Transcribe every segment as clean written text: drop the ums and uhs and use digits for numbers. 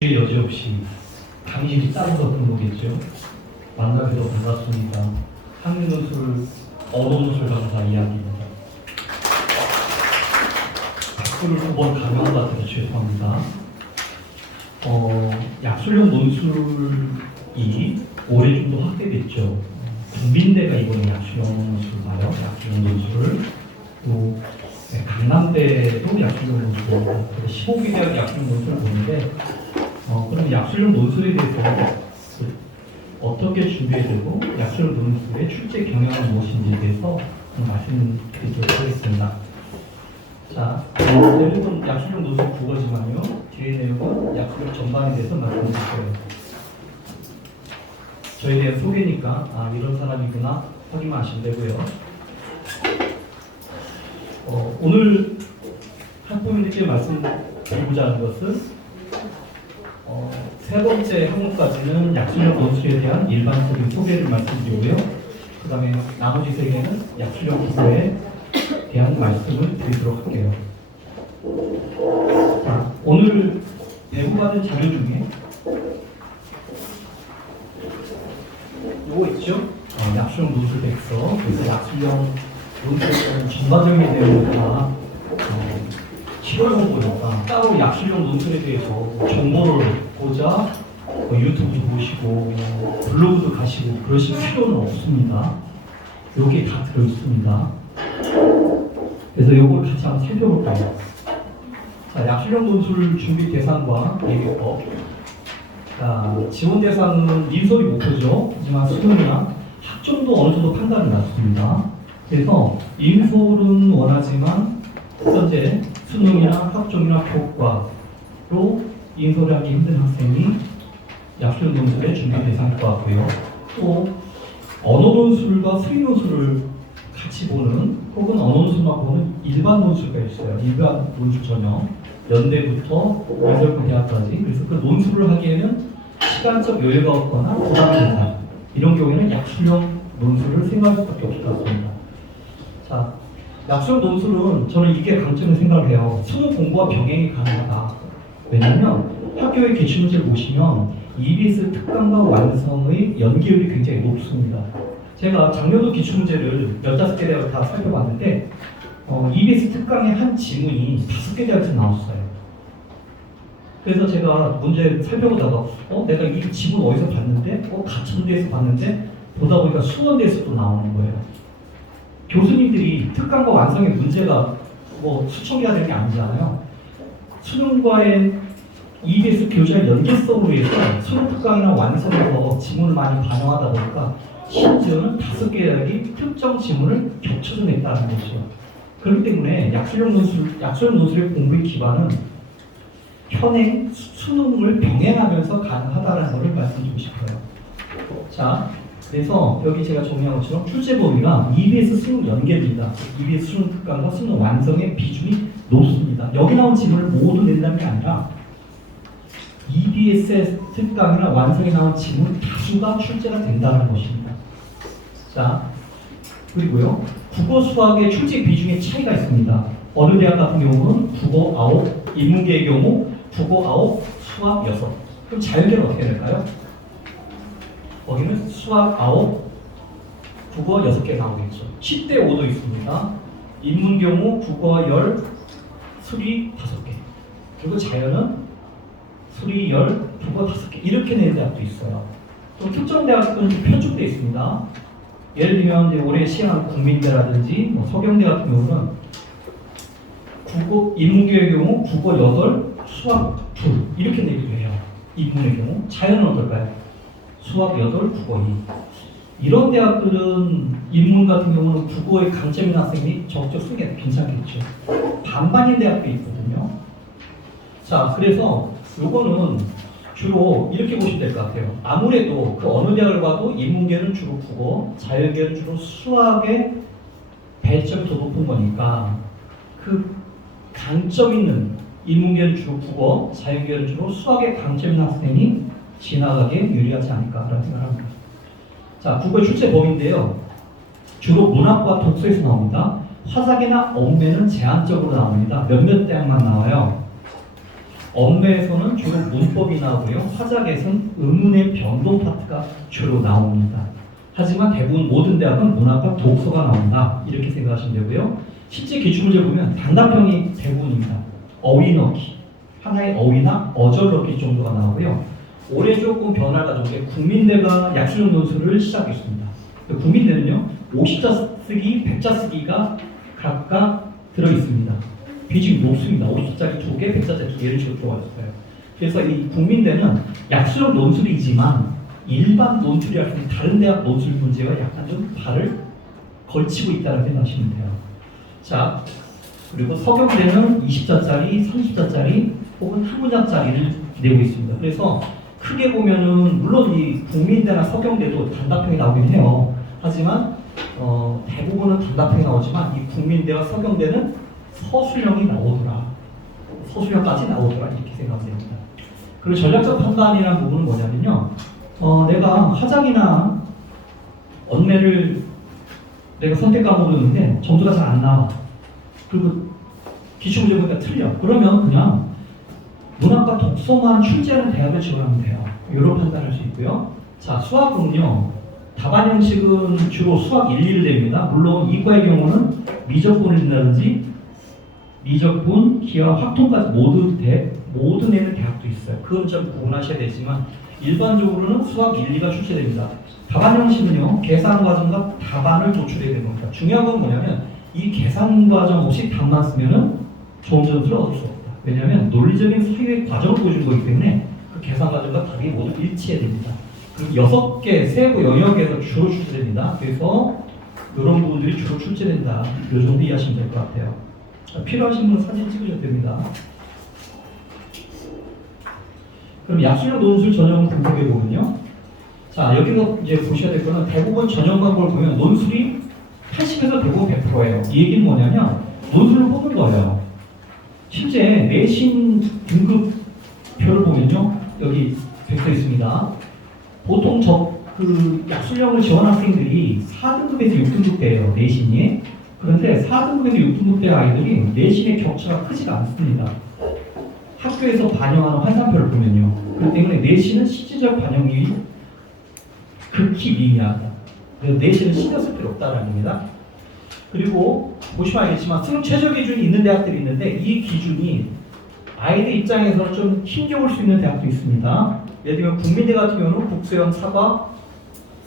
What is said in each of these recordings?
여지없이 당신이 따라섰던 거겠죠. 만나뵈서 반갑습니다. 한민호술 어로노술 강사 이야기입니다. 박수를 2번 강요한 것 같아서 죄송합니다. 약술용 논술이 올해 좀 더 확대됐죠. 국민대가 이번에 약술용 논술 봐요. 약술용 논술을 또 강남대도 약술용 논술 15기 대학 약술용 논술을 보는데 그럼 약술용 논술에 대해서 어떻게 준비해야 되고 약술용 논술의 출제 경향은 무엇인지에 대해서 말씀드리도록 하겠습니다. 자, 내용은 약술용 논술 국어지만요. 뒤에 내용은 약술용 전반에 대해서 말씀드릴 거예요. 저에 대한 소개니까 이런 사람이구나 확인만 하시면 되고요. 오늘 학부모님께 말씀드리고자 하는 것은 세 번째 항목까지는 약술용 논술에 대한 일반적인 소개를 말씀드리고요. 그 다음에 나머지 세 개는 약술용 국어에 대한 말씀을 드리도록 할게요. 자, 오늘 배부받은 자료 중에 요거 있죠? 약술용 논술 백서. 그래서 약술용 논술은 전반적인 내용을 다 실용보니까 따로 약술용 논술에 대해서 정보를 보자 유튜브도 보시고 블로그도 가시고 그러실 필요는 없습니다. 여기에 다 들어있습니다. 그래서 이걸 같이 한번 살펴볼까요? 자, 약술용 논술 준비 대상과 예비법. 자, 지원 대상은 민소리 목표죠. 하지만 수능이나 학점도 어느 정도 판단이 났습니다. 그래서 인솔은 원하지만 현재 수능이나 학종이나 교과로 인솔하기 힘든 학생이 약술용 논술의 준비 대상일 것 같고요. 또 언어 논술과 수리 논술을 같이 보는 혹은 언어 논술만 보는 일반 논술가 있어요. 일반 논술 전형 연대부터 연설고 대학까지. 그래서 그 논술을 하기에는 시간적 여유가 없거나 부담이 된다. 이런 경우에는 약술용 논술을 생각할 수밖에 없을 것 같습니다. 자, 약술용 논술은 저는 이게 강점을 생각을 해요. 수능 공부와 병행이 가능하다. 왜냐하면 학교의 기출문제를 보시면 EBS 특강과 완성의 연계율이 굉장히 높습니다. 제가 작년도 기출문제를 15개 대학을 다 살펴봤는데 EBS 특강의 한 지문이 5개 대학에서 나왔어요. 그래서 제가 문제 살펴보다가 내가 이 지문 어디서 봤는데 같은 데에서 봤는데 보다 보니까 수원대에서 또 나오는 거예요. 교수님들이 특강과 완성의 문제가 수천 개가 되는 게 아니잖아요. 수능과의 EBS 교재의 연계성으로 해서 수능 특강이나 완성에서 지문을 많이 반영하다 보니까 심지어는 5개 대학이 특정 지문을 겹쳐서 냈다는 거죠. 그렇기 때문에 약술용 논술의 공부의 기반은 현행 수능을 병행하면서 가능하다는 것을 말씀드리고 싶어요. 자, 그래서 여기 제가 정리한 것처럼 출제 범위가 EBS 수능 연계입니다. EBS 수능 특강과 수능 완성의 비중이 높습니다. 여기 나온 지문을 모두 낸다는 게 아니라 EBS 특강이나 완성에 나온 지문 다수가 출제가 된다는 것입니다. 자, 그리고요, 국어 수학의 출제 비중의 차이가 있습니다. 어느 대학 같은 경우는 국어 9, 인문계의 경우 국어 9, 수학 6. 그럼 자연계는 어떻게 될까요? 거기는 수학 9, 국어 6개 나오겠죠. 10대 5도 있습니다. 인문 경우 국어 10, 수리 5개. 그리고 자연은 수리 10, 국어 5개. 이렇게 내는 대학도 있어요. 또 특정 대학은 편중되어 있습니다. 예를 들면 이제 올해 시행한 국민대라든지 서경대 같은 경우는 인문계의 경우 국어 8, 수학 2 이렇게 내기도 해요. 인문의 경우. 자연은 어떨까요? 수학 8, 국어 2. 이런 대학들은 인문 같은 경우는 국어의 강점인 학생이 적극 쓰게 괜찮겠죠. 반반인 대학도 있거든요. 자, 그래서 요거는 주로 이렇게 보시면 될 것 같아요. 아무래도 그 어느 대학을 봐도 인문계는 주로 국어, 자연계는 주로 수학의 배점이 더 높은 거니까 그 강점 있는 인문계는 주로 국어, 자연계는 주로 수학의 강점 있는 학생이 지나가기에 유리하지 않을까라는 생각을 합니다. 자, 국어 출제 범위인데요. 주로 문학과 독서에서 나옵니다. 화작이나 언매는 제한적으로 나옵니다. 몇몇 대학만 나와요. 언매에서는 주로 문법이 나오고요. 화작에서는 의문의 변동 파트가 주로 나옵니다. 하지만 대부분 모든 대학은 문학과 독서가 나온다. 이렇게 생각하시면 되고요. 실제 기출문제 보면 단답형이 대부분입니다. 어휘 넣기, 하나의 어휘나 어절 넣기 정도가 나오고요. 올해 조금 변화를 가져온 게 국민대가 약수형 논술을 시작했습니다. 국민대는요, 50자 쓰기, 100자 쓰기가 각각 들어있습니다. 비중이 높습니다. 50자짜리 2개, 100자짜리 2개를 주로 들어가 있어요. 그래서 이 국민대는 약수형 논술이지만 일반 논술이랄 수 있는 다른 대학 논술 문제와 약간 좀 발을 걸치고 있다고 생각하시면 돼요. 자, 그리고 서경대는 20자짜리, 30자짜리 혹은 한 문장짜리를 내고 있습니다. 그래서 크게 보면은 물론 이 국민대나 서경대도 단답형이 나오긴 해요. 하지만 대부분은 단답형이 나오지만 이 국민대와 서경대는 서술형이 나오더라. 서술형까지 나오더라. 이렇게 생각하면 됩니다. 그리고 전략적 판단이라는 부분은 뭐냐면요. 내가 화작이나 언매를 내가 선택 과목을 넣는데 점수가 잘 안 나와. 그리고 기출문제 보니까 틀려. 그러면 그냥 문학과 독서만 출제하는 대학을 지원하면 돼요. 이런 판단을 할 수 있고요. 자, 수학은요. 답안 형식은 주로 수학 1, 2를 냅니다. 물론 이과의 경우는 미적분을 낸다든지 미적분, 기하, 확통까지 모두 내는 대학도 있어요. 그건 좀 구분하셔야 되지만 일반적으로는 수학 1, 2가 출제됩니다. 답안 형식은요. 계산 과정과 답안을 도출해야 되는 겁니다. 중요한 건 뭐냐면 이 계산 과정 없이 답만 쓰면은 좋은 점수를 얻을 수 없다. 왜냐하면 논리적인 사유의 과정을 보여주는 거기 때문에 그 계산 과정과 답이 모두 일치해야 됩니다. 그리고 6개 세부 영역에서 주로 출제됩니다. 그래서 이런 부분들이 주로 출제된다. 이 정도 이해하시면 될 것 같아요. 자, 필요하신 분은 사진 찍으셔도 됩니다. 그럼 약수형 논술 전형 분석해 보면요. 자, 여기서 이제 보셔야 될 거는 대부분 전형 광고를 보면 논술이 80에서 대부분 100%예요. 이 얘기는 뭐냐면 논술을 뽑는 거예요. 실제 내신 등급표를 보면요. 여기 적혀 있습니다. 보통 약수형을 지원 학생들이 4등급에서 6등급대예요. 내신이. 그런데 4등급에서 6등급대 아이들이 내신의 격차가 크지가 않습니다. 학교에서 반영하는 환산표를 보면요. 그렇기 때문에 내신은 실질적 반영이 극히 미미하다. 그래서 내신은 신경 쓸 필요 없다는 겁니다. 그리고 보시면 알겠지만 수능 최저 기준이 있는 대학들이 있는데 이 기준이 아이들 입장에서는 좀 힘겨울 수 있는 대학도 있습니다. 예를 들면 국민대 같은 경우는 국수형 사과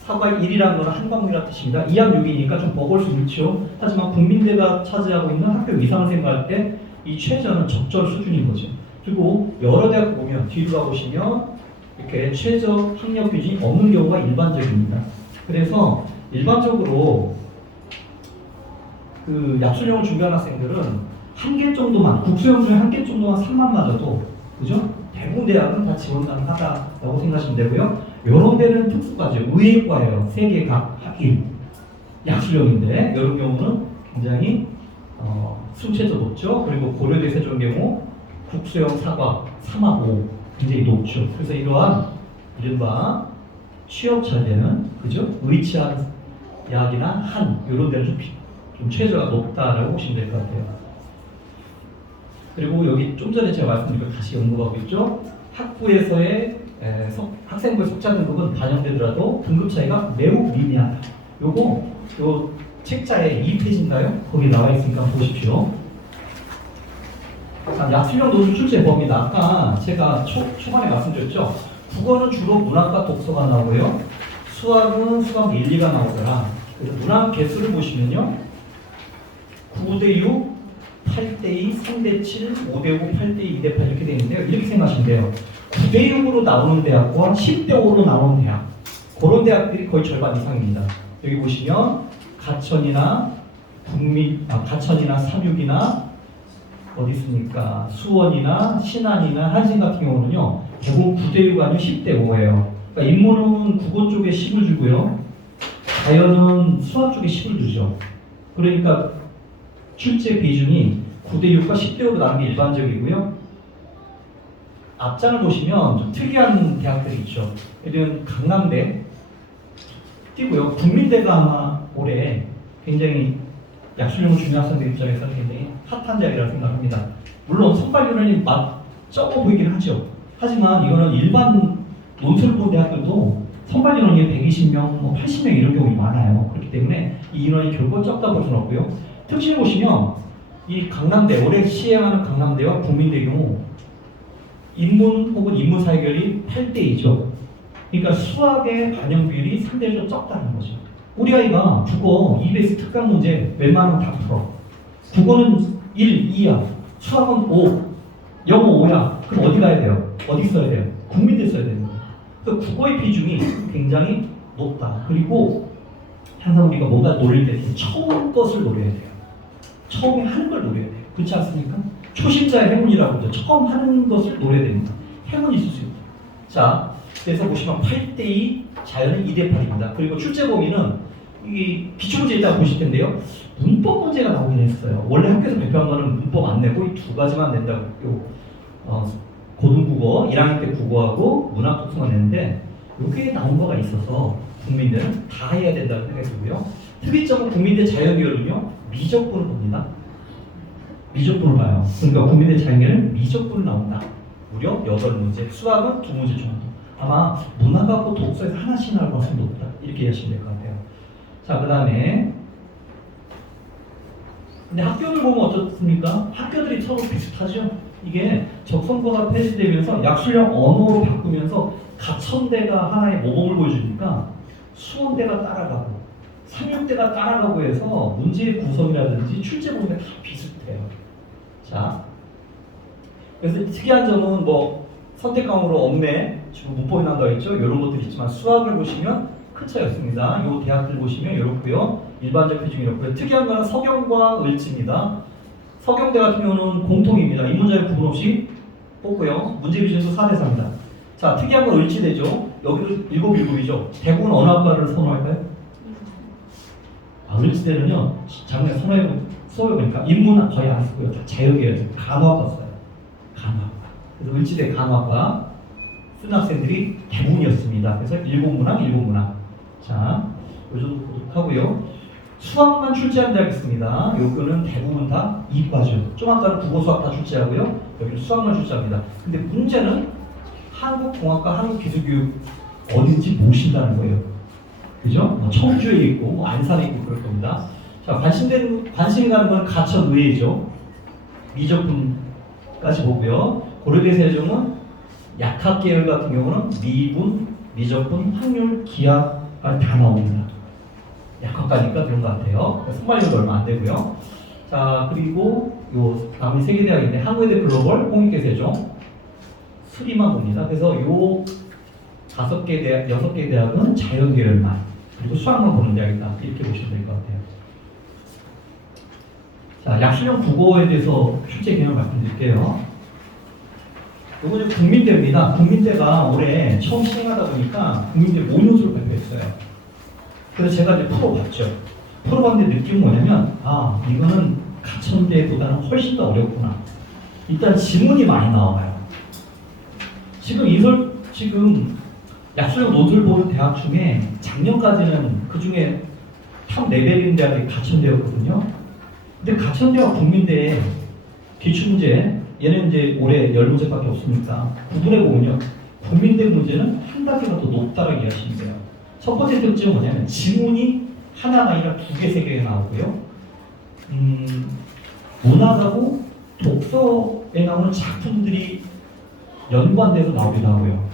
1이라는 거는 한 과목이라는 뜻입니다. 2학 6이니까 좀 버거울 수 있죠. 하지만 국민대가 차지하고 있는 학교 위상을 생각할 때 이 최저는 적절 수준인 거죠. 그리고 여러 대학 보면 뒤로 가보시면 이렇게 최저 학력 기준이 없는 경우가 일반적입니다. 그래서 일반적으로 그 약수형을 준비하는 학생들은 한 개 정도만, 국수형 중에 한 개 정도만 3만 맞아도, 그죠? 대부분 대학은 다 지원 가능하다라고 생각하시면 되고요. 이런 데는 특수과죠. 의예과예요. 3개 각 학일 약수형인데 이런 경우는 굉장히 수체도 높죠. 그리고 고려대 세종 경우 국수형 사과 3학 5 굉장히 높죠. 그래서 이러한 이른바 취업 잘 되는, 그죠? 의치한 약이나 한 이런 데는 좀 최저가 높다라고 보시면 될 것 같아요. 그리고 여기 좀 전에 제가 말씀드린 거 다시 언급하고 있죠. 학부에서의 학생부의 석자 등급은 반영되더라도 등급 차이가 매우 미미하다. 요 책자에 2페이지인가요? 거기 나와 있으니까 보십시오. 자, 약수형 논술 출제 범위다. 아까 제가 초반에 말씀드렸죠. 국어는 주로 문학과 독서가 나오고요. 수학은 수학 1, 2가 나오더라. 그래서 문학 개수를 보시면요. 9대6, 8대2, 3대7, 5대5, 8대2, 2대8 이렇게 되어 있는데요. 이렇게 생각하시면 돼요. 9대6으로 나오는 대학과 10대5로 나오는 대학. 그런 대학들이 거의 절반 이상입니다. 여기 보시면 가천이나 가천이나 삼육이나 어디 있습니까? 수원이나 신안이나 한신 같은 경우는요. 대부분 9대6 아니면 10대5예요. 그러니까 인문은 국어 쪽에 10을 주고요. 자연은 수학 쪽에 10을 주죠. 그러니까 출제 비중이 9대6과 10대5로 나는 게 일반적이고요. 앞장을 보시면 좀 특이한 대학들이 있죠. 예를 들면 강남대 띄고요. 국민대가 아마 올해 굉장히 약술용 중요 학생들 입장에서는 굉장히 핫한 자리라고 생각합니다. 물론 선발위원이 적어 보이긴 하죠. 하지만 이거는 일반 논술을 본 대학들도 선발 인원이 120명, 80명 이런 경우가 많아요. 그렇기 때문에 이 인원이 결코 적다 볼 수는 없고요. 특징을 보시면 이 강남대, 올해 시행하는 강남대와 국민대 경우 인문 혹은 인문 사회결이 8대2죠. 그러니까 수학의 반영 비율이 상대적으로 적다는 거죠. 우리 아이가 국어 EBS 특강 문제 웬만하면 다 풀어. 국어는 1, 2야. 수학은 5, 영어 5야. 그럼 어디 가야 돼요? 어디 써야 돼요? 국민대 써야 되는 거예요. 그래서 국어의 비중이 굉장히 높다. 그리고 항상 우리가 뭔가 노릴 때 처음 것을 노려야 돼요. 처음에 하는 걸 노려야 돼요. 그렇지 않습니까? 초심자의 행운이라고 하죠. 처음 하는 것을 노려야 됩니다. 행운이 있을 수 있다. 자, 그래서 보시면 8대2, 자연은 2대8입니다. 그리고 출제 범위는 이 기출문제 일단 보실 텐데요. 문법 문제가 나오긴 했어요. 원래 학교에서 발표한 거는 문법 안 내고 이 두 가지만 낸다고 고등국어, 1학년 때 국어하고 문학 독서만 냈는데 여기에 나온 거가 있어서 국민대는 다 해야 된다는 생각이 들고요. 특이점은 국민대 자연계열은요. 미적분을 봅니다. 미적분을 봐요. 그러니까 국민대 자연계는 미적분을 나온다. 무려 8문제, 수학은 2문제 정도. 아마 문학하고 독서에서 하나씩 나올 가능성이 높다. 이렇게 이해하시면 될 것 같아요. 자, 그 다음에 근데 학교를 보면 어떻습니까? 학교들이 서로 비슷하죠? 이게 적성서가 폐지되면서 약술형 언어로 바꾸면서 가천대가 하나의 모범을 보여주니까 수원대가 따라가고 상륙대가 따라가고 해서 문제의 구성이라든지 출제 범위가 다 비슷해요. 자, 그래서 특이한 점은 뭐 선택 과목으로 엄매, 지금 문법이 나온다고 했죠? 이런 것들이 있지만 수학을 보시면 큰 차이였습니다. 이 대학들 보시면 이렇고요. 일반적 비중이 이렇고요. 특이한 거는 서경과 을지입니다. 서경대 같은 경우는 공통입니다. 인문자의 구분 없이 뽑고요. 문제 비중도 4대4입니다. 자, 특이한 건 을지대죠. 여기도 7이죠. 대부분 어느 학과를 선호할까요? 을지대는요. 작년에 선호해보니까 인문학 거의 안 쓰고요. 다 자유계열, 간호학과 써요. 간호학과. 그래서 을지대 간호학과 쓴 학생들이 대부분이었습니다. 그래서 일본문학. 자, 이 정도 보도록하고요. 수학만 출제한다 하겠습니다. 요거는 대부분 다 이과죠. 좀 아까는 국어 수학 다 출제하고요. 여기는 수학만 출제합니다. 근데 문제는 한국공학과 한국기술교육 어딘지 모신다는 거예요. 그죠? 뭐 청주에 있고 뭐 안산에 있고 그럴 겁니다. 자, 관심 가는 건 가천의회죠. 미적분까지 보고요. 고려대 세종은 약학 계열 같은 경우는 미분, 미적분, 확률, 기하가 다 나옵니다. 약학과니까 그런 것 같아요. 선발료도 얼마 안 되고요. 자, 그리고 요 다음에 세계대학인데 한국외대 글로벌, 홍익대 세종, 수리만 봅니다. 그래서 요 5개 대학, 6개 대학은 자연계열만, 그리고 수학만 보는 대학이다. 이렇게 보시면 될 것 같아요. 자, 약술형 국어에 대해서 출제 개념 말씀드릴게요. 이거는 국민대입니다. 국민대가 올해 처음 시행하다 보니까 국민대 모의고사를 발표했어요. 그래서 제가 이제 풀어봤죠. 풀어봤는데 느낀 뭐냐면, 아, 이거는 가천대보다는 훨씬 더 어렵구나. 일단 지문이 많이 나와요. 지금 약술형 논술 보는 대학 중에 작년까지는 그 중에 탑 레벨인 대학이 가천대였거든요. 근데 가천대와 국민대의 기출문제, 얘는 이제 올해 10문제밖에 없으니까 구분해보면요. 국민대 문제는 한 단계가 더 높다고 이해하시면 돼요. 첫 번째 특징은 뭐냐면 지문이 하나가 아니라 2개, 3개가 나오고요. 문학하고 독서에 나오는 작품들이 연관돼서 나오기도 하고요.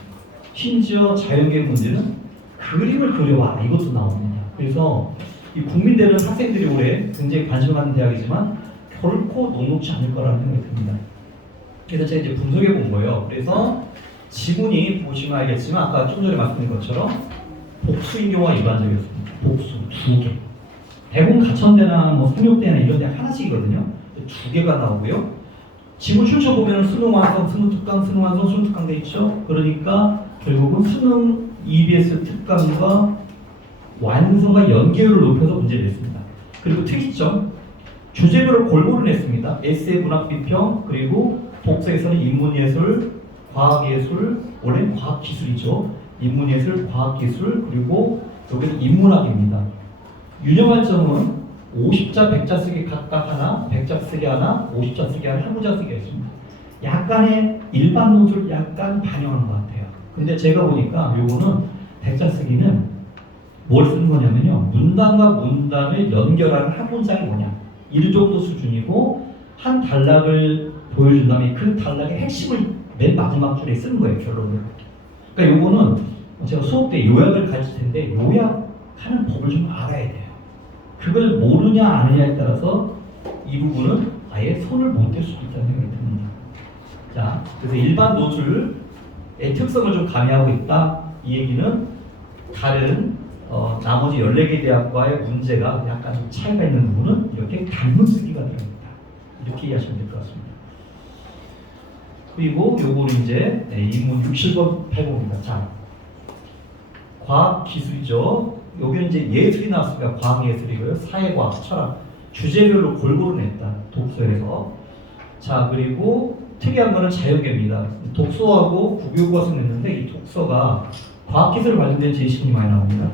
심지어 자연계 문제는 그림을 그려와 이것도 나옵니다. 그래서 이 국민대는 학생들이 올해 굉장히 관심을 갖는 대학이지만 결코 녹록지 않을 거라는 생각이 듭니다. 그래서 제가 이제 분석해 본 거예요. 그래서 지문이 보시면 알겠지만 아까 좀 전에 말씀드린 것처럼 복수인 경우가 일반적이었습니다. 복수 2개. 대부분 가천대나 뭐 상륙대나 이런 데 하나씩이거든요. 2개가 나오고요. 지문 출처 보면 수능 완성, 수능 특강, 수능 완성, 수능 특강 돼 있죠. 그러니까 결국은 수능 EBS 특강과 완성과 연계율을 높여서 문제를 냈습니다. 그리고 특이점, 주제별로 골고루 냈습니다. 에세이, 문학 비평, 그리고 독서에서는 인문예술, 과학예술, 원래 과학기술이죠. 인문예술, 과학기술, 그리고 여기는 인문학입니다. 유념할 점은 50자, 100자 쓰기 각각 하나, 100자 쓰기 하나, 50자 쓰기 하나, 한 문장 쓰기가 있습니다. 약간의 일반 노트를 약간 반영하는 것 같아요. 근데 제가 보니까 요거는 100자 쓰기는 뭘 쓰는 거냐면요. 문단과 문단을 연결하는 한 문장이 뭐냐. 이 정도 수준이고 한 단락을 보여준 다음에 그 단락의 핵심을 맨 마지막 줄에 쓰는 거예요. 결론을. 그러니까 요거는 제가 수업 때 요약을 가르칠 텐데 요약하는 법을 좀 알아야 돼요. 그걸 모르냐 아느냐에 따라서 이 부분은 아예 손을 못 댈 수도 있다는 생각이 듭니다. 자, 그래서 일반 노출의 특성을 좀 가미하고 있다. 이 얘기는 다른 나머지 14개 대학과의 문제가 약간 좀 차이가 있는 부분은 이렇게 단문 쓰기가 들어갑니다. 이렇게 이해하시면 될 것 같습니다. 그리고 요거는 이제 인문 67번 8번입니다. 자, 과학 기술이죠. 여기는 이제 예술이 나왔으니까 과학 예술이고요. 사회과학, 철학 주제별로 골고루 냈다. 독서에서. 자, 그리고 특이한 거는 자연계입니다. 독서하고 국어국어서 냈는데 이 독서가 과학기술 관련된 제시문이 많이 나옵니다.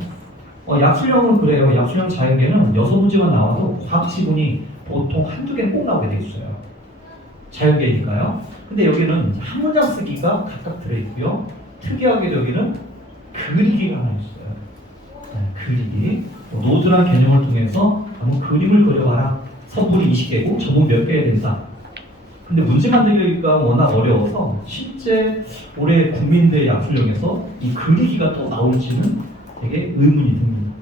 약술형은 그래요. 약술형 자연계는 6문제만 나와도 과학 지문이 보통 한두 개는 꼭 나오게 돼 있어요. 자연계니까요. 근데 여기는 한 문장 쓰기가 각각 들어있고요. 특이하게도 여기는 그리기가 하나 있어요. 그리기. 노드란 개념을 통해서 한번 그림을 그려봐라. 선분이 20개고 저분 몇 개 해야 된다. 근데 문제 만들기가 워낙 어려워서 실제 올해 국민대 약술형에서 이 그리기가 또 나올지는 되게 의문이 듭니다.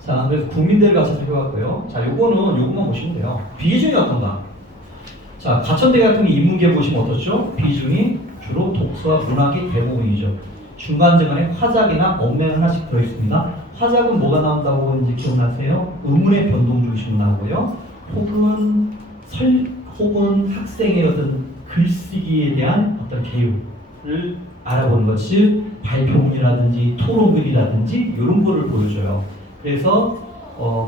자, 그래서 국민대를 가서 해봤고요. 자, 요거만 보시면 돼요. 비중이 어떤가? 자, 가천대 같은 인문계 보시면 어떻죠? 비중이 주로 독서와 문학이 대부분이죠. 중간중간에 화작이나 언맹 하나씩 들어있습니다. 화작은 뭐가 나온다고 이제 기억나세요? 의문의 변동 중심으로 나오고요. 혹은 학생의 어떤 글쓰기에 대한 어떤 계율을 알아보는 것이 발표문이라든지 토론글이라든지 이런 거를 보여줘요. 그래서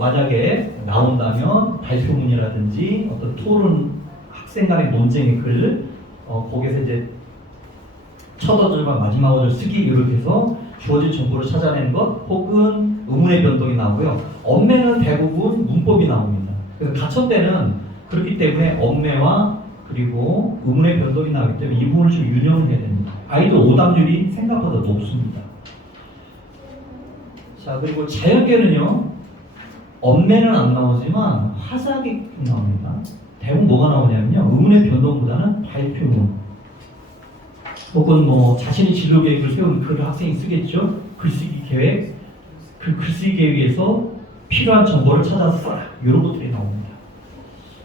만약에 나온다면 발표문이라든지 어떤 토론 학생 간의 논쟁의 글 거기에서 이제 첫 어절과 마지막 어절 쓰기 이렇게 해서 주어진 정보를 찾아내는 것 혹은 의문의 변동이 나오고요. 언매는 대부분 문법이 나옵니다. 그래서 가천대는 그렇기 때문에 언매와 그리고 의문의 변동이 나오기 때문에 이 부분을 좀 유념을 해야 됩니다. 아이들 오답률이 생각보다 높습니다. 자, 그리고 자연계는요. 언매는 안 나오지만 화작이 나옵니다. 대부분 뭐가 나오냐면요. 의문의 변동보다는 발표문 혹은 뭐 자신의 진로 계획을 세운 글을 학생이 쓰겠죠. 글쓰기 계획, 그 글쓰기 계획에서 필요한 정보를 찾아서 써라. 이런 것들이 나옵니다.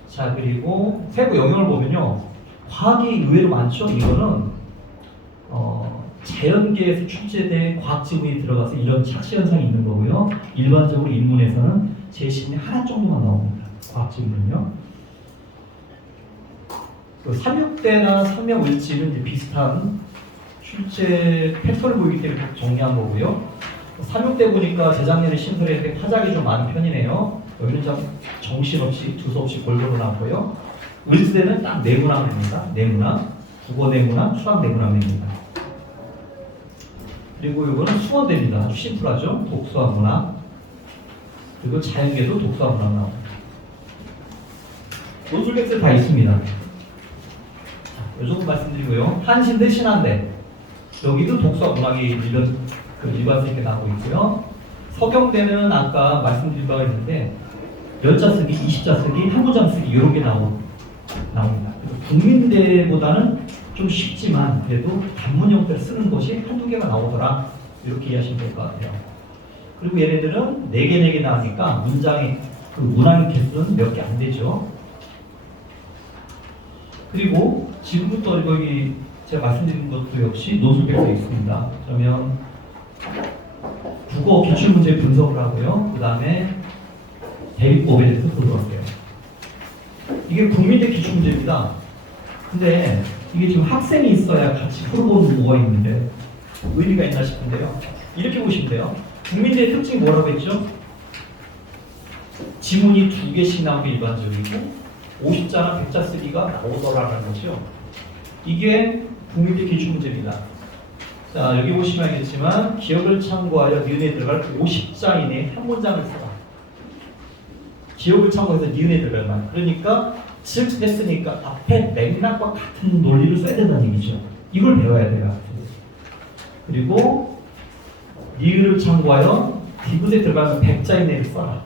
자, 그리고 세부 영역을 보면요. 과학이 의외로 많죠. 이거는 자연계에서 출제된 과학 지문이 들어가서 이런 착시 현상이 있는 거고요. 일반적으로 인문에서는 제시문이 하나 정도만 나옵니다. 과학 지문은요. 그 삼육대나 삼명을지는 이제 비슷한 출제 패턴을 보이기 때문에 정리한 거고요. 삼육대 보니까 재작년에 신설했을 때 화작이 좀 많은 편이네요. 여기는 좀 정신없이 두서없이 골고루 나왔고요. 을지대는 딱 내문학입니다. 내문학, 국어 내문학, 수학 내문학입니다. 그리고 이거는 수원대입니다. 아주 심플하죠. 독서와 문학. 그리고 자연계도 독서와 문학 나옵니다. 논술백서 다 있습니다. 이 정도 말씀드리고요. 한신대, 신한대. 여기도 독서와 문학이 일반적이게 나오고 있고요. 서경대는 아까 말씀드린 바가 있는데 10자 쓰기, 20자 쓰기, 한 문장 쓰기 이런 게 나옵니다. 국민대보다는 좀 쉽지만 그래도 단문 형태를 쓰는 것이 한두 개가 나오더라. 이렇게 이해하시면 될 것 같아요. 그리고 얘네들은 4개 나오니까 문장의 그 문항 개수는 몇 개 안 되죠. 그리고 지금부터 여기 제가 말씀드린 것도 역시 논술백서에 있습니다. 그러면 국어 기출문제 분석을 하고요. 그 다음에 대입법에 대해서 보도록 할게요. 이게 국민대 기출문제입니다. 근데 이게 지금 학생이 있어야 같이 풀어보는 뭐가 있는데 의미가 있나 싶은데요. 이렇게 보시면 돼요. 국민대의 특징이 뭐라고 했죠? 지문이 2개씩 나오는 게 일반적이고 50자나 100자 쓰기가 나오더라라는 거죠. 이게 국민대 기출문제입니다. 자, 여기 보시면 알겠지만 기억을 참고하여 니은에 들어갈 50자 이내에 한 문장을 써라. 기억을 참고해서 니은에 들어갈 말. 그러니까 즉 했으니까 앞에 맥락과 같은 논리를 써야 된다는 얘기죠. 이걸 배워야 돼요. 그리고 니은을 참고하여 디귿에 들어가면 백자 이내를 써라.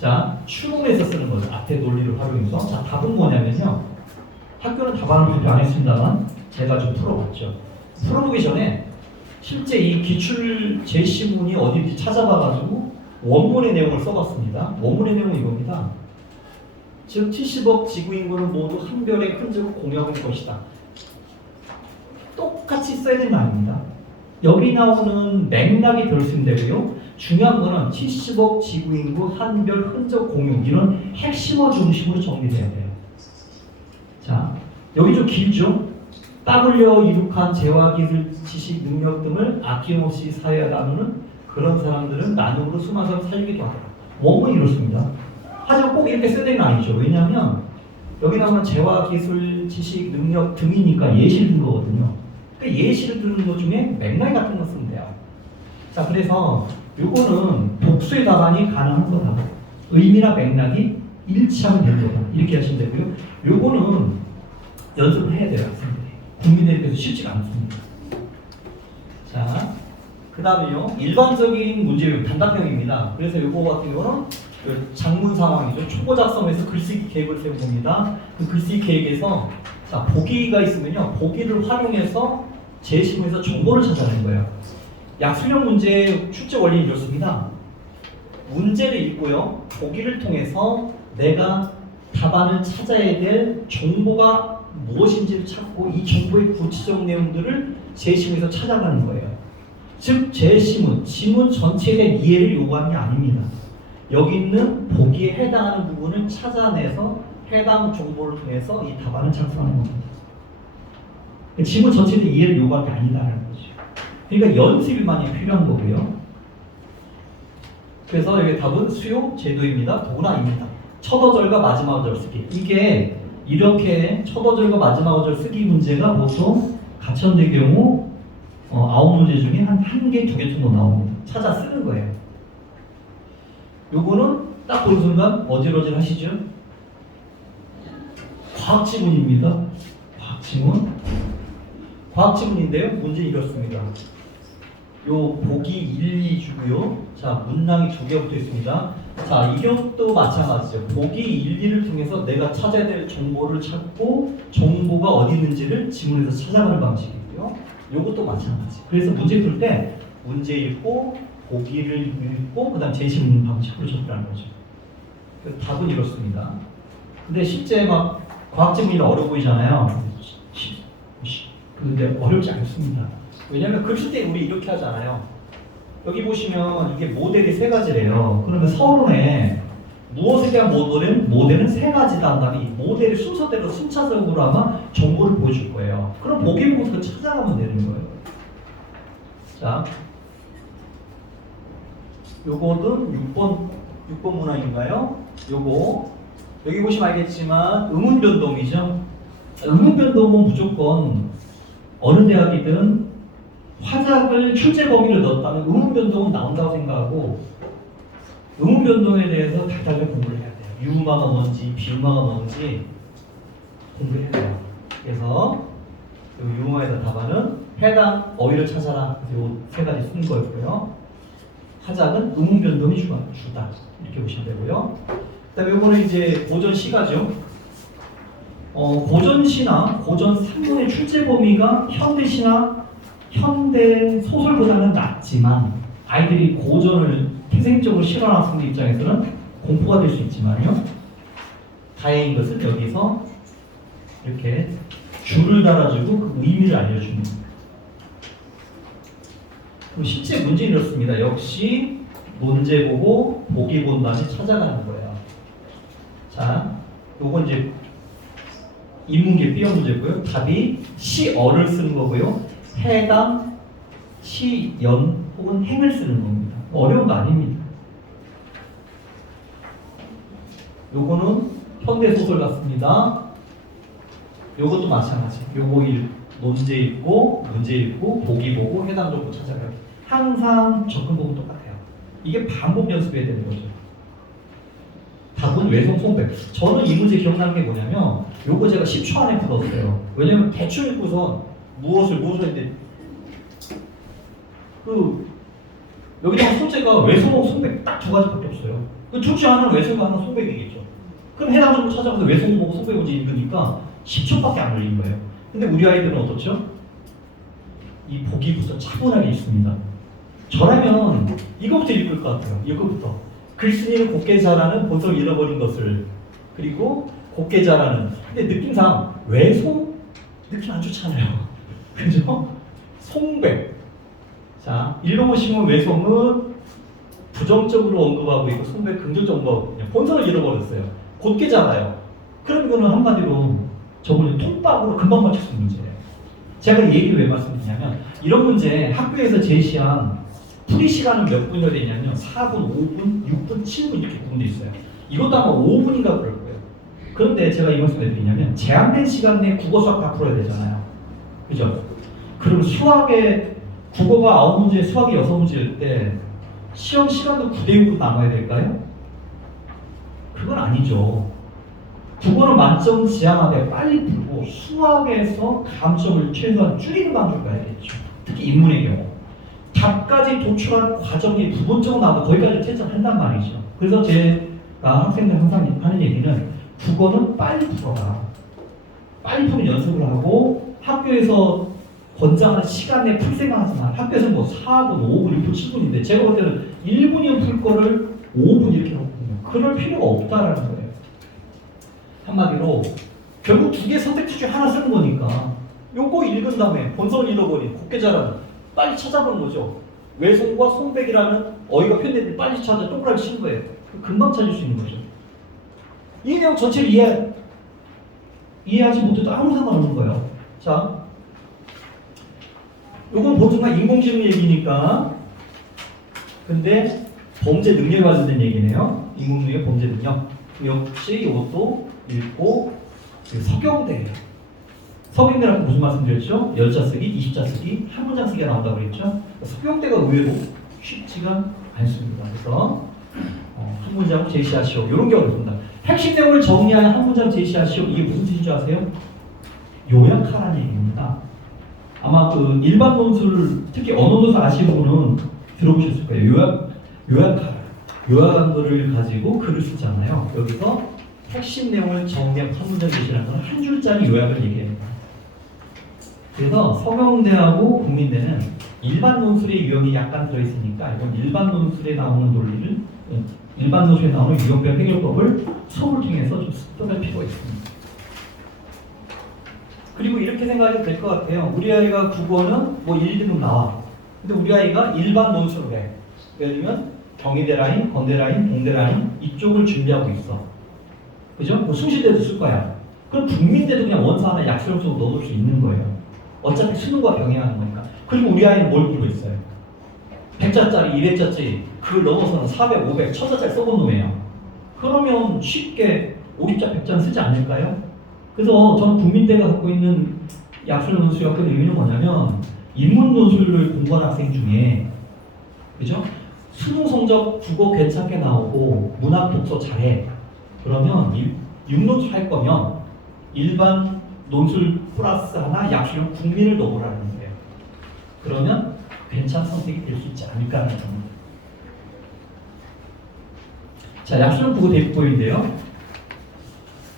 자, 추론에서 쓰는 거죠. 앞에 논리를 활용해서. 자, 답은 뭐냐면요. 학교는 답안을 발표 안 했습니다만 제가 좀 풀어봤죠. 풀어보기 전에 실제 이 기출 제시문이 어디인지 찾아봐가지고 원문의 내용을 써봤습니다. 원문의 내용은 이겁니다. 즉 70억 지구 인구는 모두 한 별의 흔적을 공유하고 있는 것이다. 똑같이 써야 되는 거 아닙니다. 여기 나오는 맥락이 들어있으면 되고요. 중요한 거는 70억 지구 인구 한 별 흔적 공유 이런 핵심어 중심으로 정리돼야 돼요. 자, 여기 좀 길죠? 땀 흘려 이룩한 재화 기술, 지식, 능력 등을 아낌없이 사회에 나누는 그런 사람들은 나눔으로 수많은 사람 살리기도 하더라. 원문이 이렇습니다. 하지만 꼭 이렇게 써야 되는 건 아니죠. 왜냐하면 여기 나오는 재화 기술, 지식, 능력 등이니까 예시를 든 거거든요. 그 예시를 드는 것 중에 맥락 같은 거 쓰면 돼요. 자, 그래서 요거는 복수의 답안이 가능한 거다. 의미나 맥락이 일치하면 되는 거다. 이렇게 하시면 되고요. 요거는 연습을 해야 돼요, 학생들이. 국민들께서 쉽지가 않습니다. 자, 그 다음에요. 일반적인 문제요. 단답형입니다. 그래서 요거 같은 경우는 그 장문 상황이죠. 초보 작성에서 글쓰기 계획을 세운 겁니다. 그 글쓰기 계획에서 자, 보기가 있으면요. 보기를 활용해서 제시문에서 정보를 찾아내는 거예요. 약술형 문제 출제 원리는 이렇습니다. 문제를 읽고요. 보기를 통해서 내가 답안을 찾아야 될 정보가 무엇인지를 찾고 이 정보의 구체적 내용들을 제시문에서 찾아가는 거예요. 즉 제시문, 지문 전체에 대한 이해를 요구하는 게 아닙니다. 여기 있는 보기에 해당하는 부분을 찾아내서 해당 정보를 통해서 이 답안을 작성하는 겁니다. 지문 전체에 대한 이해를 요구하는 게 아니다라는 거죠. 그러니까 연습이 많이 필요한 거고요. 그래서 여기 답은 수요 제도입니다. 도나입니다. 첫 어절과 마지막 어절 쓰기. 이게 이렇게 첫 어절과 마지막 어절 쓰기 문제가 보통 가천대 경우 9문제 중에 한 개, 2개 정도 나옵니다. 찾아 쓰는 거예요. 요거는 딱 보는 순간 어질어질 하시죠? 과학지문입니다. 과학지문. 과학지문인데요. 문제 이렇습니다. 요 보기 1, 2주고요. 자, 문항이 2개 붙어 있습니다. 자, 이것도 마찬가지죠. 보기 1, 2를 통해서 내가 찾아야 될 정보를 찾고 정보가 어디 있는지를 지문에서 찾아가는 방식이고요. 요것도 마찬가지. 그래서 문제 풀 때 문제 읽고 보기를 읽고 그다음 제시 묻는 방식으로 접근하는 거죠. 그래서 답은 이렇습니다. 근데 실제 막 과학지문이 어려워 보이잖아요. 근데 어렵지 않습니다. 왜냐하면 글 쓸 때 우리 이렇게 하잖아요. 여기 보시면 이게 모델이 3가지래요. 그러면 서론에 무엇에 대한 모델은 3가지다 한다면 이 모델의 순서대로 순차적으로 아마 정보를 보여줄 거예요. 그럼 보기 보고 그 찾아가면 되는 거예요. 자, 요거는 6번 문항인가요? 요거 여기 보시면 알겠지만 의문변동이죠. 의문변동은 무조건 어느 대학이든 화작을 출제 범위를 넣었다면 의문변동은 나온다고 생각하고 의문변동에 대해서 달달하게 공부를 해야 돼요. 유음화가 뭔지 비음화가 뭔지 공부해야 돼요. 그래서 유음화에서 답안은 해당 어휘를 찾아라. 요 3가지 쓴 거였고요. 화작은 의문변동이 주다. 이렇게 보시면 되고요. 그다음에 요거는 이제 고전 시가죠. 고전 시나 고전 산문의 출제 범위가 현대 시나 현대 소설보다는 낮지만 아이들이 고전을 태생적으로 싫어하는 학생들 입장에서는 공포가 될 수 있지만요. 다행인 것은 여기서 이렇게 줄을 달아주고 그 의미를 알려줍니다. 그럼 실제 문제는 이렇습니다. 역시 문제 보고 보기 본 다음에 찾아가는 거예요. 자, 요건 이제 인문계 B형 문제고요. 답이 시어를 쓰는 거고요. 해당 시연 혹은 행을 쓰는 겁니다. 어려운 거 아닙니다. 요거는 현대소설 같습니다. 요것도 마찬가지. 요거 문제 읽고 문제 읽고 보기 보고 해당 정보 찾아가요. 항상 접근 부분 똑같아요. 이게 반복 연습해야 되는 거죠. 답은 외송 송백. 저는 이 문제 기억나는 게 뭐냐면 요거 제가 10초 안에 풀었어요. 왜냐면 대충 읽고서 무엇을 했는데 여기다가 소재가 외송 송백 딱 두 가지밖에 없어요. 둘 중 하나는 외송이고 하나는 송백이겠죠. 그럼 해당 정보 찾아가서 외송 보고 송백 문제 읽으니까 10초밖에 안 걸린 거예요. 근데 우리 아이들은 어떻죠? 이 보기부터 차분하게 있습니다. 저라면 이거부터 읽을 것 같아요. 이거부터. 글쓴이는 곱게 자라는 본성 잃어버린 것을, 그리고 곱게 자라는. 근데 느낌상 외송 느낌 안 좋잖아요. 그죠? 송백. 자, 읽어보시면 외송은 부정적으로 언급하고 있고 송백 긍정적으로 언급하거든요. 본성을 잃어버렸어요. 곧게 자라요. 그럼 이거는 한마디로 저번에 통밥으로 금방 맞출 수 있는 문제예요. 제가 이 얘기를 왜 말씀드리냐면 이런 문제 학교에서 제시한 풀이 시간은 몇 분이나 되냐면 4분, 5분, 6분, 7분 이렇게 구분되어 있어요. 이것도 아마 5분인가 그럴 거예요. 그런데 제가 이 말씀을 드리냐면 제한된 시간 내에 국어 수학 다 풀어야 되잖아요. 그죠? 그럼 수학에 국어가 9문제, 수학이 6문제일 때 시험 시간도 9대6으로 나눠야 될까요? 그건 아니죠. 국어는 만점 지향하되 빨리 풀고 수학에서 감점을 최소한 줄이는 방식으로 가야겠죠. 특히 인문의 경우. 답까지 도출한 과정이 부분적으로 나오고 거기까지 채점한단 말이죠. 그래서 제가 학생들 항상 하는 얘기는 국어는 빨리 풀어라. 빨리 푸는 연습을 하고 학교에서 권장하는 시간 내에 풀 생각하지 마. 학교에서 뭐 4분, 5분, 6분, 7분인데 제가 볼 때는 1분이면 풀 거를 5분 이렇게 하거든요. 그럴 필요가 없다라는 거예요. 한마디로 결국 두 개 선택지 중에 하나 쓰는 거니까 요거 읽은 다음에 본성을 잃어버린 곱게 자라는 빨리 찾아보는 거죠. 외송과 송백이라는 어휘가 표현된 빨리 찾아 동그라미 치는 거예요. 금방 찾을 수 있는 거죠. 이 내용 전체를 이해하지 못해도 아무 상관없는 거예요. 자, 요건 보통은 인공지능 얘기니까. 근데 범죄 능력에 관련된 얘기네요. 인공지능의 범죄 능력. 역시 이것도 읽고 서경대예요. 서경대라고 무슨 말씀 드렸죠? 10자 쓰기, 20자 쓰기, 한 문장 쓰기가 나온다고 그랬죠? 서경대가 의외로 쉽지가 않습니다. 그래서 한 문장 제시하시오. 이런 게 어렵습니다. 핵심 내용을 정리하는 한 문장 제시하시오. 이게 무슨 뜻인 줄 아세요? 요약하라는 얘기입니다. 아마 그 일반 논술, 특히 언어 논술 아시는 분은 들어보셨을 거예요. 요약한 거를 가지고 글을 쓰잖아요. 여기서 핵심 내용을 정리한 한 문장 제시라는 건 한 줄짜리 요약을 얘기합니다. 그래서 서명대하고 국민대는 일반 논술의 유형이 약간 들어있으니까 이건 일반 논술에 나오는 논리를, 일반 논술에 나오는 유형별 해결법을 수업을 통해서 좀 습득할 필요가 있습니다. 그리고 이렇게 생각해도 될 것 같아요. 우리 아이가 국어는 뭐 1등급 나와. 근데 우리 아이가 일반 논술을 해. 예를 들면 경희대 라인, 건대 라인, 동대 라인 이쪽을 준비하고 있어. 그죠? 뭐 숭실대도 쓸 거야. 그럼 국민대도 그냥 원서 하나 약수용수로 넣어둘 수 있는 거예요. 어차피 수능과 병행하는 거니까. 그리고 우리 아이는 뭘 풀고 있어요? 100자짜리, 200자짜리 그걸 넘어서는 400, 500, 1000자짜리 써본 놈이에요. 그러면 쉽게 50자, 100자는 쓰지 않을까요? 그래서 저는 국민대가 갖고 있는 약술 논술 역할의 의미는 뭐냐면 인문 논술을 공부하는 학생 중에 그죠? 수능 성적 국어 괜찮게 나오고 문학 독서 잘해. 그러면 육논술 할 거면 일반 논술 플러스 하나 약술형 국민을 넣으라는 거예요. 그러면 괜찮은 선택이 될 수 있지 않을까라는 겁니다. 자, 약술형 국어 대입보인데요.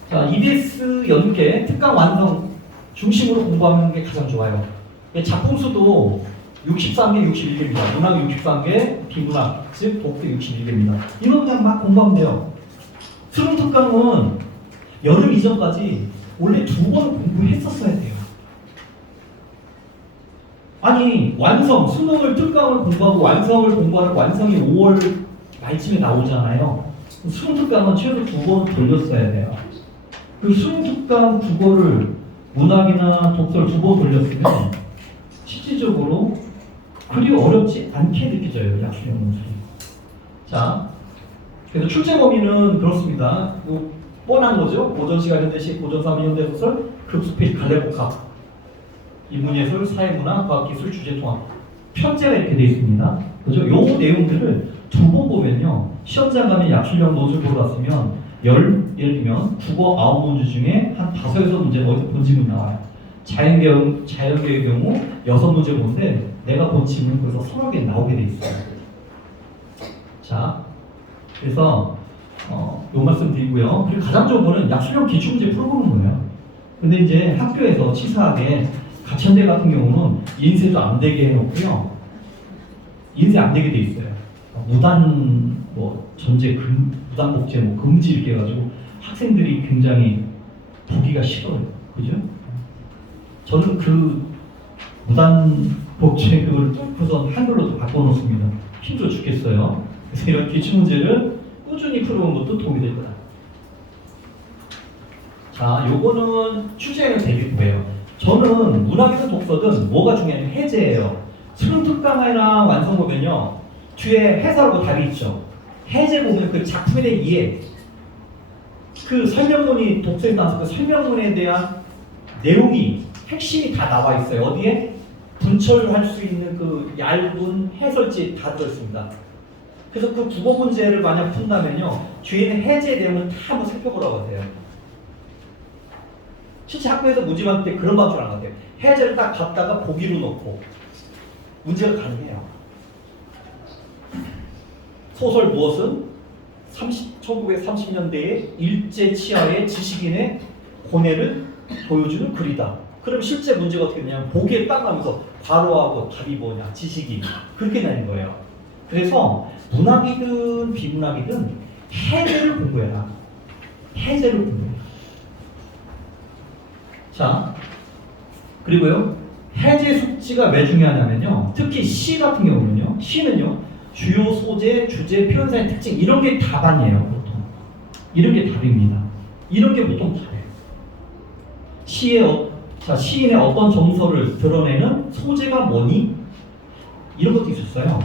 자, EBS 연계 특강 완성 중심으로 공부하는 게 가장 좋아요. 작품 수도 63개, 61개입니다. 문학 63개, 비문학, 즉 독해 61개입니다. 이런 그냥 막 공부하면 돼요. 수능 특강은 여름 이전까지 원래 2번 공부했었어야 돼요. 아니 완성, 수능을 특강을 공부하고 완성을 공부하는 완성이 5월 말쯤에 나오잖아요. 수능 특강은 최소 2번 돌렸어야 돼요. 그 수능 특강 국어를 문학이나 독서를 2번 돌렸으면 실질적으로 그리 어렵지 않게 느껴져요. 약수형 논술이. 자, 그래서 출제 범위는 그렇습니다. 뭐 뻔한 거죠. 고전시가 현대시, 고전사문 현대소설, 급수페이지 갈래복합, 인문예술, 사회문화, 과학기술, 주제통합, 편제가 이렇게 되어 있습니다. 그죠? 요 내용들을 2번 보면요. 시험장 가면 약술형 논술 보러 갔으면 예를 들면 국어 9문제 중에 한 5-6문제는 어디서 본질문 나와요. 자연계의 경우 6문제 보는데 내가 본 질문 거기서 서너 개 나오게 돼 있어요. 자, 그래서 요 말씀 드리고요. 그리고 가장 좋은 거는 약술형 기출문제 풀어보는 거예요. 근데 이제 학교에서 치사하게 가천대 같은 경우는 인쇄도 안 되게 해놓고요. 인쇄 안 되게 돼 있어요. 무단 전제 무단 복제 금지 이렇게 해가지고 학생들이 굉장히 보기가 싫어요. 그죠? 저는 그 무단 복제 그걸 뚫고서 한글로 바꿔놓습니다. 힘들어 죽겠어요. 그래서 이런 기출 문제를 꾸준히 풀어오는 것도 도움이 될 거다. 자, 요거는 출제에는 대비구예요. 저는 문학이든 독서든 뭐가 중요해요? 해제예요. 수능 특강이나 완성 보면요, 뒤에 해설하고 답이 있죠. 해제 보면 그 작품에 대한 이해, 그 설명문이 독서에 나와서 그 설명문에 대한 내용이 핵심이 다 나와 있어요. 어디에? 분철할 수 있는 그 얇은 해설지 다 들어있습니다. 그래서 그 국어 문제를 만약 푼다면요, 뒤에는 해제 내용을 다 한번 살펴보라고 하세요. 실제 학교에서 문제 만들 때 그런 방식을 안 하세요. 해제를 딱 갖다가 보기로 놓고 문제가 가능해요. 소설 무엇은 1930년대의 일제 치하의 지식인의 고뇌를 보여주는 글이다. 그럼 실제 문제가 어떻게 되냐면 보기에 딱 나면서 괄호하고 답이 뭐냐, 지식인, 그렇게 되는 거예요. 그래서 문학이든 비문학이든 해제를 공부해라. 해제를 공부해라. 자, 그리고요, 해제 숙지가 왜 중요하냐면요, 특히 시 같은 경우는요, 시는요, 주요 소재, 주제, 표현사의 특징, 이런 게 답안이에요. 보통 이런 게 답입니다. 이런 게 보통 답이에요. 시인의 어떤 정서를 드러내는 소재가 뭐니? 이런 것도 있었어요.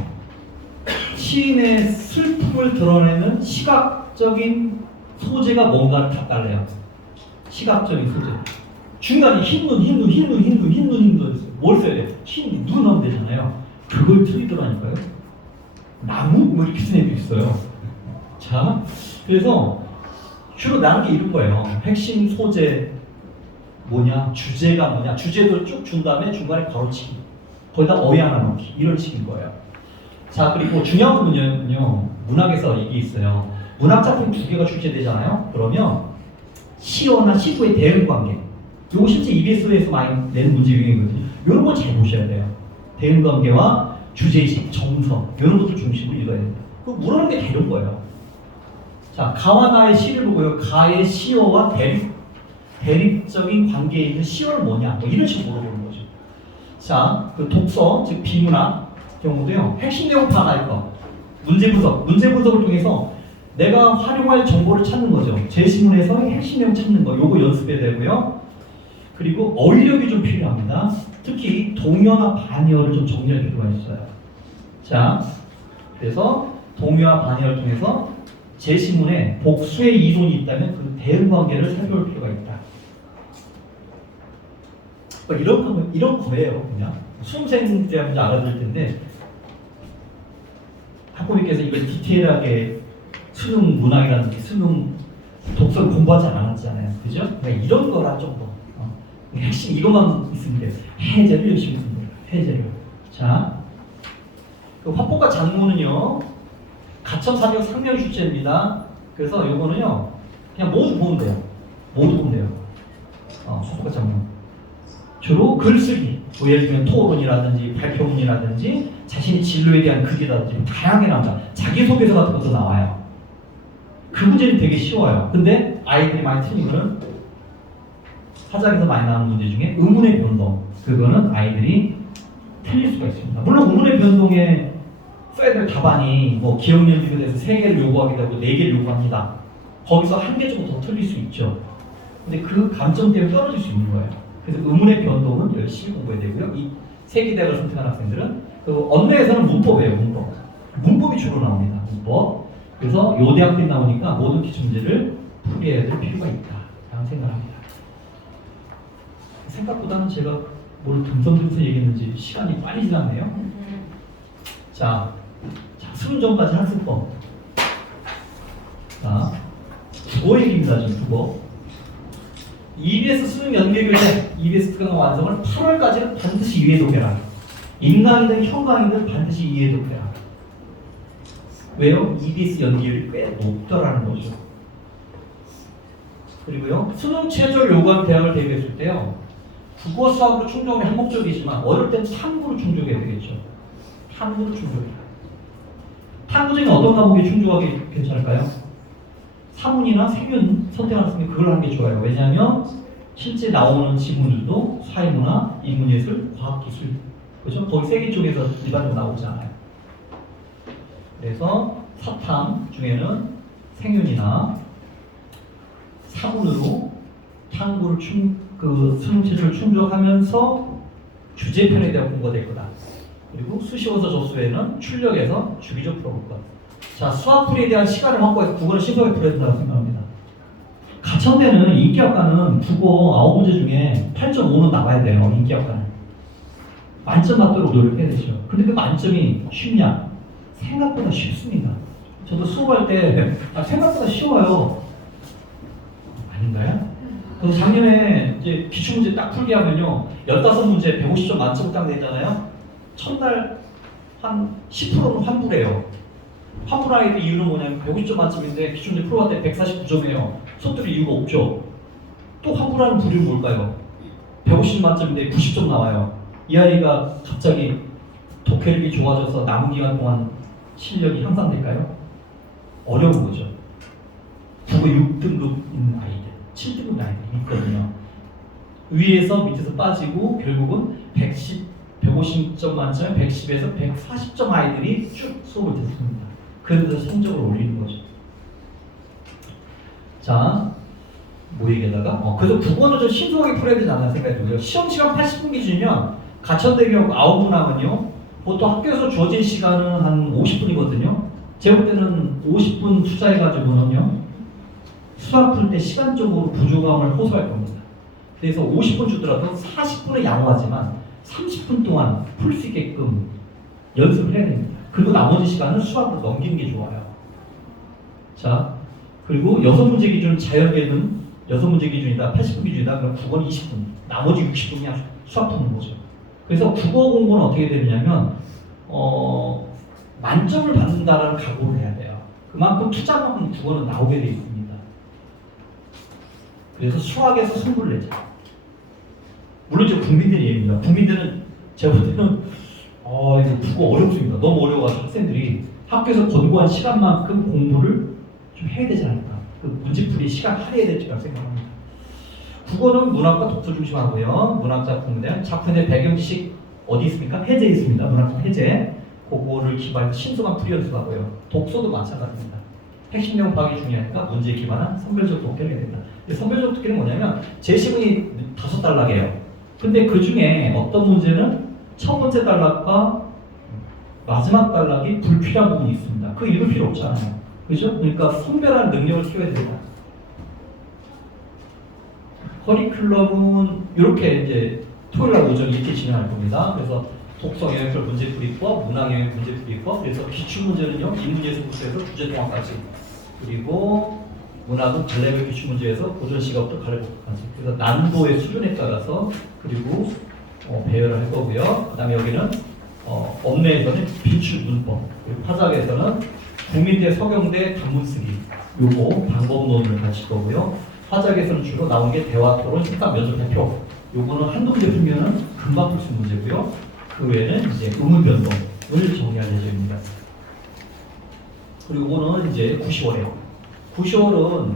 시인의 슬픔을 드러내는 시각적인 소재가 뭔가를 다 달래요. 시각적인 소재. 중간에 흰눈 뭘 써야 돼? 흰 눈 하면 되잖아요. 그걸 틀리더라니까요. 나무? 뭐 이렇게 쓴 애도 있어요. 자, 그래서 주로 나는 게 이런 거예요. 핵심 소재 뭐냐, 주제가 뭐냐, 주제도 쭉 준 다음에 중간에 가로치기, 거기다 어휘 하나 넣기, 이런 식인 거예요. 자, 그리고 중요한 부분은요, 문학에서 이게 있어요. 문학 작품 2개가 출제되잖아요. 그러면 시어나 시구의 대응 관계, 요거 실제 EBS에서 많이 내는 문제 유형이거든요. 이런 거 잘 보셔야 돼요. 대응 관계와 주제의식, 정서, 이런 것들 중심으로 읽어야 됩니다. 그 물어보는 게 이런 거예요. 자, 가와 나의 시를 보고요, 가의 시어와 대립적인 관계에 있는 시어는 뭐냐, 뭐 이런 식으로 물어보는 거죠. 자, 그 독서, 즉 비문학 경우도요, 핵심 내용 파악할 거, 문제 분석을 통해서 내가 활용할 정보를 찾는 거죠. 제시문에서의 핵심 내용 찾는 거, 요거 연습해야 되고요. 그리고 어휘력이 좀 필요합니다. 특히 동의어나 반의어를 좀 정리할 필요가 있어요. 자, 그래서 동의어와 반의어를 통해서 제시문에 복수의 이론이 있다면 그 대응 관계를 살펴볼 필요가 있다. 이런 거예요. 그냥 수험생들이 알아들 텐데 학부모님께서 이걸 디테일하게 수능 문학이라든지 수능 독서를 공부하지 않았잖아요. 그죠? 그러니까 이런 거라 좀 더. 핵심 이것만 있으면 돼요. 해제를 열심히 씁니다. 해제를. 자, 그 화법과 장문은요, 가천 사격 상명 출제입니다. 그래서 요거는요, 그냥 모두 보면 돼요. 모두 보면 돼요. 화법과 장문. 주로 글쓰기, 뭐 예를 들면 토론이라든지 발표문이라든지 자신의 진로에 대한 글이라든지 다양하게 나옵니다. 자기소개서 같은 것도 나와요. 그 문제는 되게 쉬워요. 근데 아이들이 많이 틀린 거는 사작에서 많이 나오는 문제 중에 의문의 변동, 그거는 아이들이 틀릴 수가 있습니다. 물론 의문의 변동에 써야 될 답안이 뭐 기억력 비교돼서 3개를 요구하게 되고 4개를 요구합니다. 거기서 1개 정도 더 틀릴 수 있죠. 근데 그 감점 때문에 떨어질 수 있는 거예요. 그래서 의문의 변동은 열심히 공부해야 되고요. 이 3개 대학을 선택한 학생들은 그 언어에서는 문법이에요. 문법이 주로 나옵니다. 문법. 그래서 요 대학들이 나오니까 모든 기출문제를 풀이해야 될 필요가 있다 라는 생각을 합니다. 생각보다는 제가 뭘 듬성듬성 얘기했는지 시간이 빨리 지났네요. 자, 수능 전까지 학습법. 자, 국어 얘기입니다. 지금 국어. EBS 수능 연계교재 EBS 특강 완성을 8월까지는 반드시 이해독해라. 인강이든 형강이든 반드시 이해독해라. 왜요? EBS 연계율이 꽤 높더라는 거죠. 그리고요, 수능 최저 요구한 대학을 대비했을 때요, 국어 수학으로 충족이 한목적이지만 어릴 때는 탐구로 충족해야 되겠죠. 탐구로 충족해야. 탐구 중에 어떤 과목이 충족하기 괜찮을까요? 사문이나 생윤 선택하는 선생님이 그걸 하는 게 좋아요. 왜냐하면 실제 나오는 지문들도 사회문화, 인문예술, 과학기술, 그렇죠? 거기 세계 쪽에서 일반적으로 나오지 않아요. 그래서 사탐 중에는 생윤이나 사문으로 탐구를 수능 체제를 충족하면서 주제편에 대한 공부가 될 거다. 그리고 수시원서 접수에는 출력해서 주기적 풀어볼 것. 자, 수학풀이에 대한 시간을 확보해서 국어를 신속하게 풀어야 된다고 생각합니다. 가천대는 인기학과는 국어 9문제 중에 8.5는 나와야 돼요. 인기학과는. 만점 맞도록 노력해야 되죠. 근데 그 만점이 쉽냐? 생각보다 쉽습니다. 저도 수업할 때 생각보다 쉬워요. 아닌가요? 그래서 작년에 이제 기출문제 딱 풀게 하면요, 15문제 150점 만점 딱 내잖아요. 첫날 한 10%는 환불해요. 환불하게 된 이유는 뭐냐면 150점 만점인데 기출문제 풀어봤더니 149점이에요. 손들을 이유가 없죠. 또 환불하는 부류는 뭘까요? 150점 만점인데 90점 나와요. 이 아이가 갑자기 독해력이 좋아져서 남은 기간 동안 실력이 향상될까요? 어려운 거죠. 국어 6등급 있는 아이들, 7등급 아이들이 있거든요. 위에서 밑에서 빠지고 결국은 150점 만점에 110에서 140점 아이들이 쭉 수업을 듣습니다. 그래서 성적을 올리는 거죠. 자, 뭐 얘기하다가? 그래서 국어는 좀 신속하게 풀어야 되지 않나 생각이 들고요. 시험 시간 80분 기준이면 가천대교 9문항은요, 보통 학교에서 주어진 시간은 한 50분이거든요. 제가 볼 때는 50분 투자해가지고는요, 수학 풀 때 시간적으로 부족함을 호소할 겁니다. 그래서 50분 주더라도 40분은 양호하지만 30분 동안 풀 수 있게끔 연습을 해야 됩니다. 그리고 나머지 시간은 수학으로 넘기는 게 좋아요. 자, 그리고 6문제 기준 자연계는 6문제 기준이다, 80분 기준이다, 그럼 국어는 20분, 나머지 60분이 수학 푸는 거죠. 그래서 국어 공부는 어떻게 되느냐면 만점을 받는다라는 각오를 해야 돼요. 그만큼 투자만큼 국어는 나오게 돼 있습니다. 그래서 수학에서 승부를 내자. 물론 저 국민들이 얘기입니다. 국민들은 제가 볼 때는 이거 국어 어렵습니다. 너무 어려워서 학생들이 학교에서 권고한 시간만큼 공부를 좀 해야 되지 않을까. 그 문제풀이 시간 할애해야 되지 않을까 생각합니다. 국어는 문학과 독서 중심하고요. 문학작품에 작품의 배경식 어디 있습니까? 해제에 있습니다. 문학적 해제. 그거를 기반해서 신속한 풀이 연습하고요. 독서도 마찬가지입니다. 핵심 내용 파악이 중요하니까 문제에 기반한 선별적 독해를 해야 된다. 선별적 독해는 뭐냐면 제시문이 5단락이에요. 근데 그 중에 어떤 문제는 첫 번째 단락과 마지막 단락이 불필요한 부분이 있습니다. 그거 읽을 필요 없잖아요. 그죠? 그러니까 선별하는 능력을 키워야 된다. 커리큘럼은 이렇게 이제 토요일날 오전 이렇게 진행할 겁니다. 그래서 독서 영역별 문제풀이법, 문학 영역 문제풀이법, 그래서 기출문제는요, 인문예술부터 해서 주제통합까지. 그리고 문학은 갈래별 기출문제에서 고전시각부터 갈래법까지. 그래서 난도의 수준에 따라서 그리고 배열을 할 거고요. 그 다음에 여기는 업내에서는 비출문법, 그리고 화작에서는 국민대 서경대 단문쓰기 요거 방법론을 가질 거고요. 화작에서는 주로 나온 게 대화 토론, 식사 면접 발표. 요거는 한두 문제 풀면은 금방 풀 수 있는 문제고요. 그 외에는 이제 의문 변동을 정리할 예정입니다. 그리고 이거는 이제 90월이에요. 90월은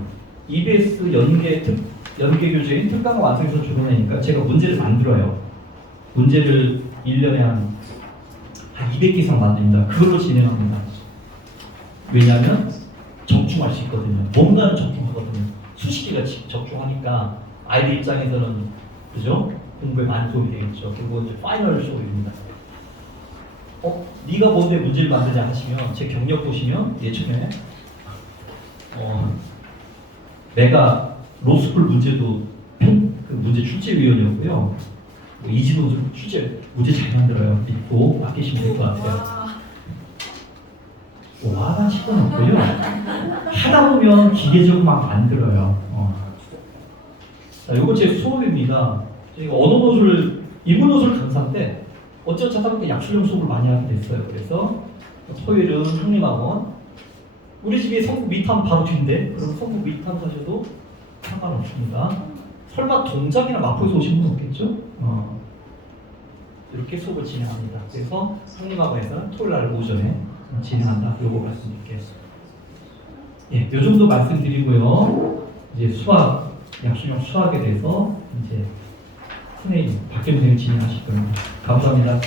EBS 연계 교재인 특강과 완성해서 주문하니까 제가 문제를 만들어요. 문제를 1년에 한 200개 이상 만듭니다. 그걸로 진행합니다. 왜냐하면 적중할 수 있거든요. 뭔가는 적중하거든요. 수십 개가 적중하니까 아이들 입장에서는 그죠? 공부에 많이 도움이 되겠죠. 그리고 이제 파이널 쇼입니다. 네가 뭔데 문제를 만드냐 하시면 제 경력 보시면 예전에 내가 로스쿨 문제도 그 문제 출제위원이었고요. 이진호 출제 문제 잘 만들어요. 믿고 맡기시면 될 것 같아요. 뭐 하실 건 없고요. 하다 보면 기계적으로 막 만들어요. 자, 요거 제 수업입니다. 저희가 언어 노술, 이분 노술 강사 때 어쩌다 하다 보니까 약술형 수업을 많이 하게 됐어요. 그래서 토요일은 한림학원. 우리 집이 성북 미탐 바로 뒤인데, 그럼 성북 미탐 가셔도 상관없습니다. 설마 동작이나 마포에서 오신 분 없겠죠? 이렇게 수업을 진행합니다. 그래서 한림학원에서 토요일 날 오전에 진행한다. 요거 말씀드릴게요. 예, 요 정도 말씀드리고요. 이제 수학, 약술형 수학에 대해서 이제 선생님, 박경 선생님 진행하실 겁니다. 감사합니다.